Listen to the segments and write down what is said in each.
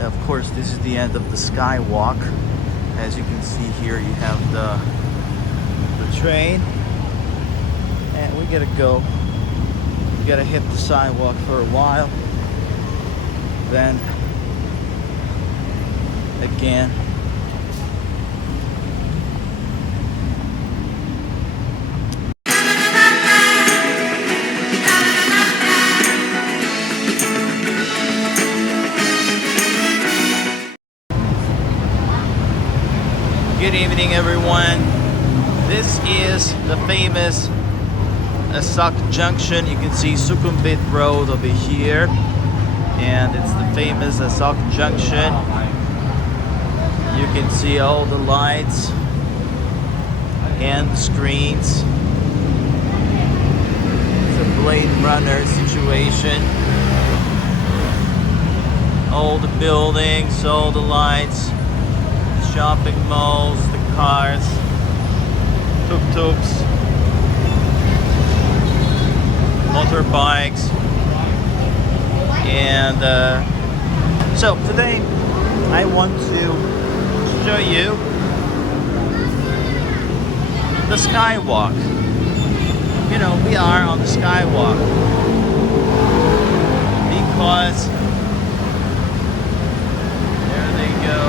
Of course, this is the end of the Skywalk. As you can see here, you have the train, and we gotta go. We gotta hit the sidewalk for a while, then again Good evening, everyone. This is the famous Asok Junction. You can see Sukhumvit Road over here, and it's the famous Asok Junction. You can see all the lights and the screens. It's a Blade Runner situation. All the buildings, all the lights, shopping malls, the cars, tuk-tuks, motorbikes, and so today I want to show you the Skywalk. You know, we are on the Skywalk because there they go.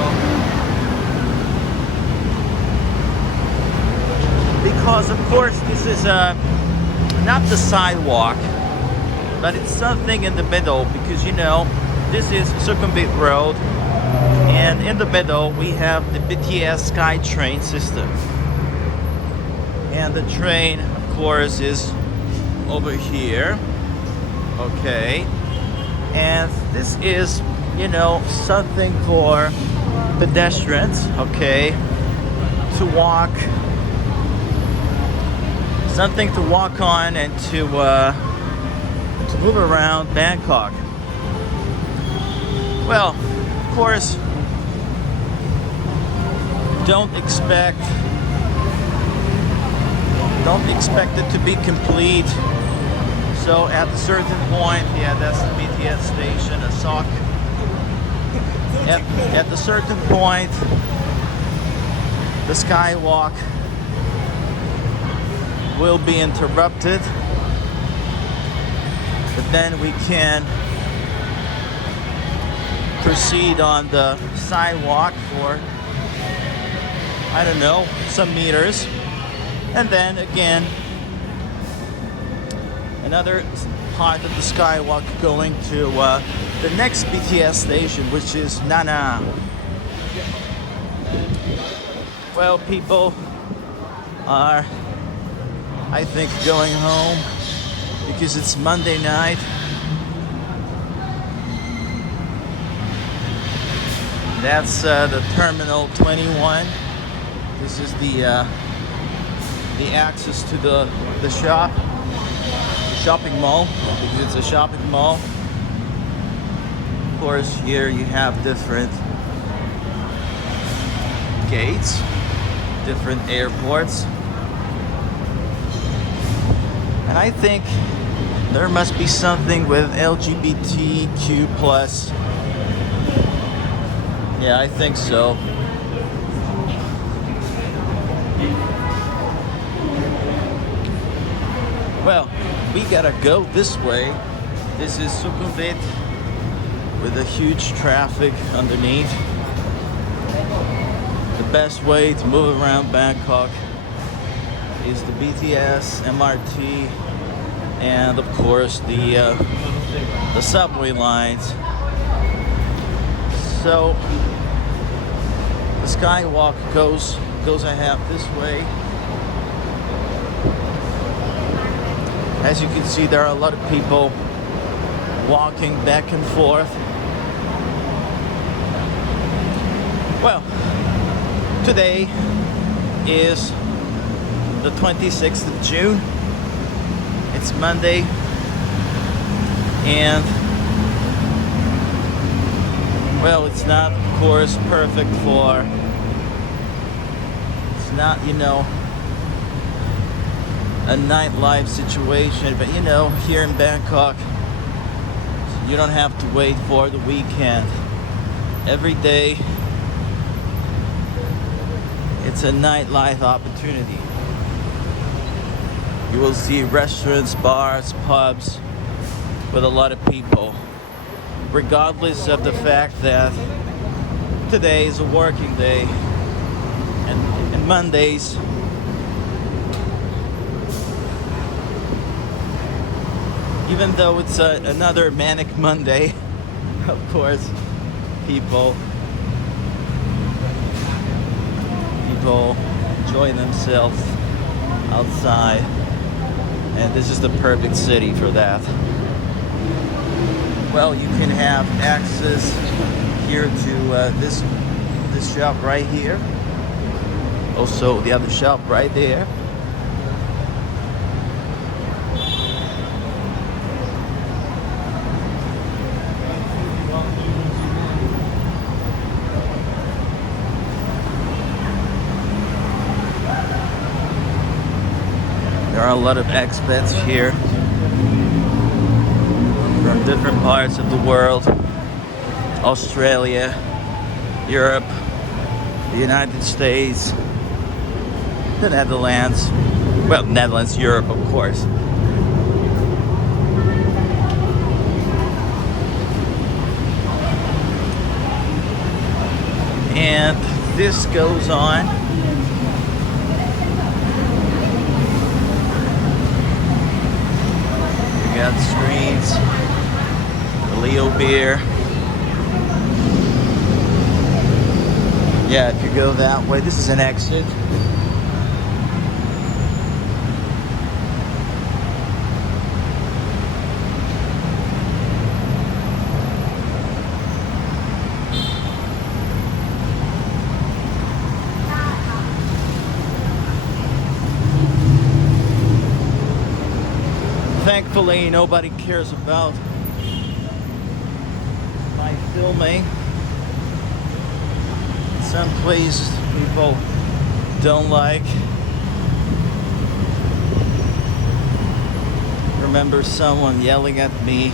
Because of course this is not the sidewalk, but it's something in the middle, because you know this is Sukhumvit Road, and in the middle we have the BTS SkyTrain system, and the train of course is over here. Okay, and this is, you know, something for pedestrians, okay, to walk, something to walk on and to move around Bangkok. Well, of course, don't expect it to be complete. So at a certain point, yeah, that's the BTS station, Asok. At a certain point, the Skywalk will be interrupted, but then we can proceed on the sidewalk for, I don't know, some meters, and then again another part of the Skywalk going to the next BTS station, which is Nana. Well, people are, I think, going home because it's Monday night. That's the Terminal 21. This is the access to the shopping mall, because it's a shopping mall. Of course, here you have different gates, different airports. And I think there must be something with LGBTQ+. Yeah, I think so. Well, we gotta go this way. This is Sukhumvit with a huge traffic underneath. The best way to move around Bangkok is the BTS, MRT, and of course the subway lines. So the Skywalk goes ahead this way. As you can see, there are a lot of people walking back and forth. Well, today is the 26th of June. It's Monday, and well, it's not, of course, perfect for, it's not, you know, a nightlife situation, but you know, here in Bangkok, you don't have to wait for the weekend. Every day, it's a nightlife opportunity. You will see restaurants, bars, pubs with a lot of people, regardless of the fact that today is a working day, and Mondays even though it's another manic Monday, of course, people enjoy themselves outside, and this is the perfect city for that. Well, you can have access here to this shop right here. Also, the other shop right there. There are a lot of expats here from different parts of the world. Australia, Europe, the United States, the Netherlands. Well, Netherlands, Europe, of course. And this goes on. We got screens, Leo beer. Yeah, if you go that way, this is an exit. Thankfully, nobody cares about my filming. Some places people don't like. Remember someone yelling at me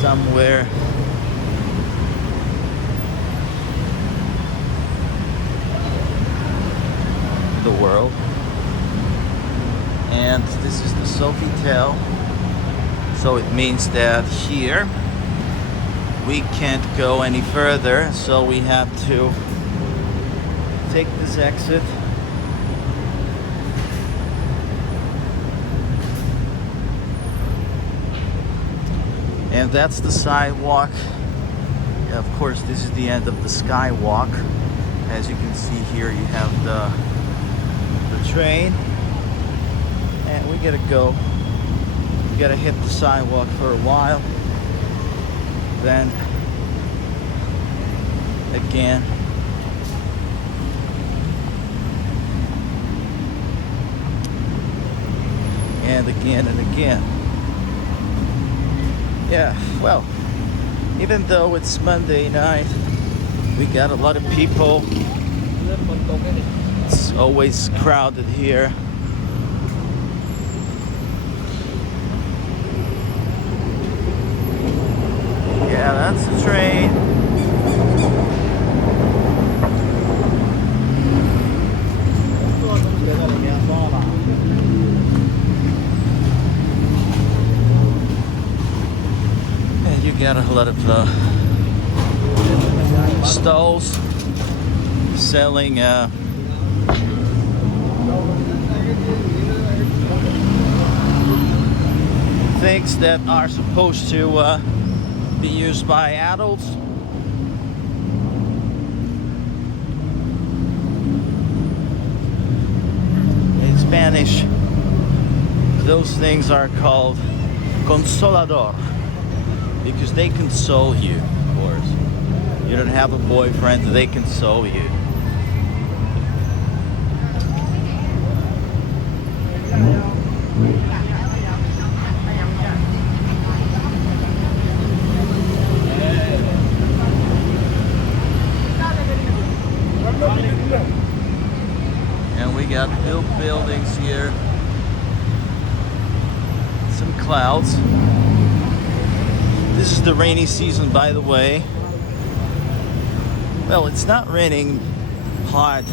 somewhere. The world. And this is the Sofitel. So it means that here we can't go any further, so we have to take this exit. And that's the sidewalk. Yeah, of course, this is the end of the Skywalk. As you can see here, you have the train. And we gotta go. We gotta hit the sidewalk for a while. Then again. And again and again. Yeah, well, even though it's Monday night, we got a lot of people. It's always crowded here. Yeah, that's the train. And you got a lot of stalls selling things that are supposed to be used by adults. In Spanish, those things are called consolador because they console you, of course. You don't have a boyfriend, they console you. And we got buildings here. Some clouds. This is the rainy season, by the way. Well, it's not raining hard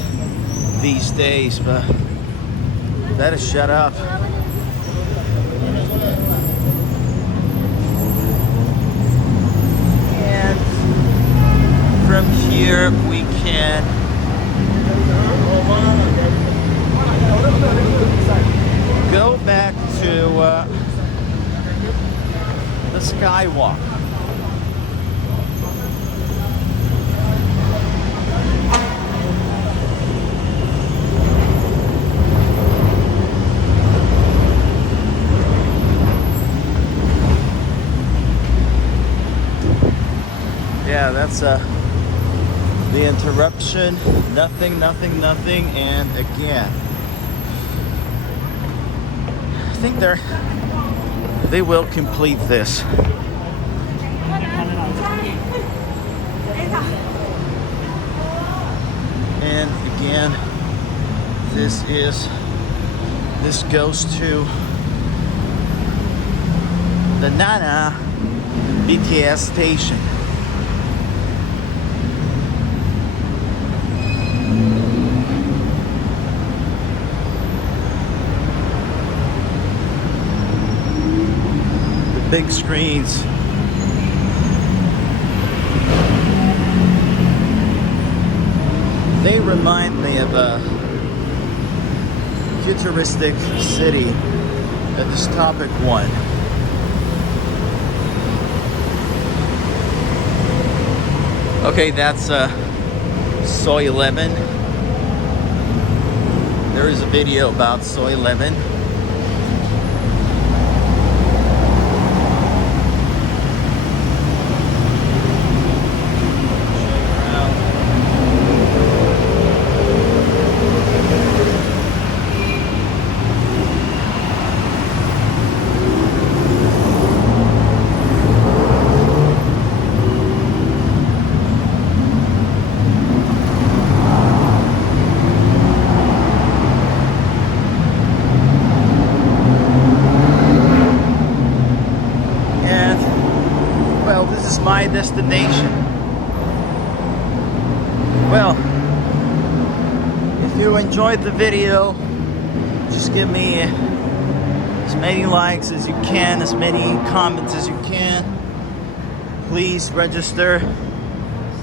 these days, but better shut up. And from here we can go back to the Skywalk. Yeah, that's the interruption. Nothing, nothing, nothing, and again. I think they will complete this. And again, this goes to the Nana BTS station. Big screens. They remind me of a futuristic city, a dystopic one. Okay, that's Soy 11. There is a video about Soy 11. My destination. Well, if you enjoyed the video, just give me as many likes as you can, as many comments as you can. Please register,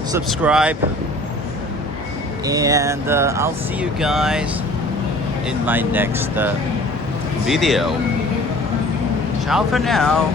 subscribe, and I'll see you guys in my next video. Ciao for now.